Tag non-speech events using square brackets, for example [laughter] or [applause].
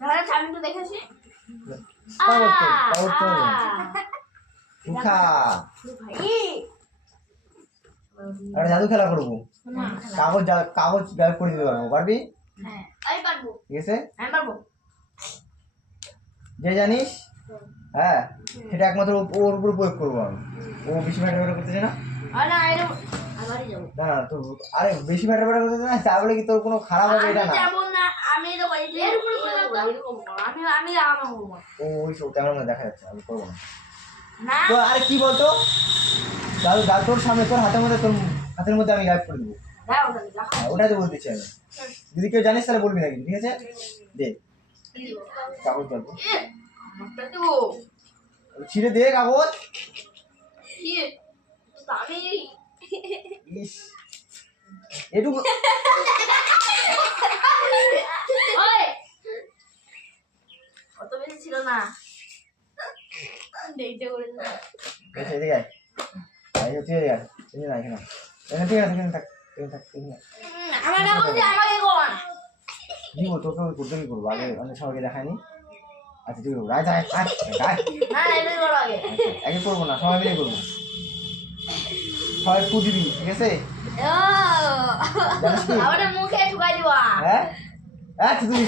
তাহলে আমি তো দেখেছি। উঠা একটা জাদু খেলা করব। কাগজ কাগজ গায়েব করে দিতে পারব পারবি? হ্যাঁ আমি পারব। ঠিক আছে? আমি পারব। যে জানিস হ্যাঁ সেটা একমাত্র ওর উপর প্রয়োগ করব আমি। ও বেশি ফ্যাটা ফ্যাটা করতেছে না? না তো আরে বেশি ফ্যাটা ফ্যাটা করতেছে না তা বলে কি তোর কোনো খারাপ হবে এটা না? আমি তো এরকম। আমি আমি আমার করব। ও ওই সব দেখা যাচ্ছে আমি করব না। না। তো আরে কি বলতো? দাদু দাদু তোর সামনে তোর হাতের মধ্যে তোর হাতের মধ্যে আমি গায়েব করে দেবো। হ্যাঁ, ওটাই তো বলতেছি আমি। যদি কেউ জানিস তাহলে বলবি না কিন্তু ঠিক আছে? দে। কাগজ ছিঁড়ে দে কাগজ। এটুকু [laughs] ওই কত বেশি ছিল না। দেখতে করে। এসে আয়। আয় না এখানে এখানে ঠিক আছে এখানে থাক এখানে থাক এখানে আমার কাগজ দিয়ে আমাকে কোন? দিব তোকে ওই করতে কি করব? আগে আমি সবাইকে দেখায়নি আচ্ছা তুই করব। না এটা করো আগে। আচ্ছা, আগে করব না সবাই মিলে করব। সবাই ফু দিবি ঠিক আছে? মুখে ঢুকাই দিবা। হ্যাঁ? হ্যাঁ তুই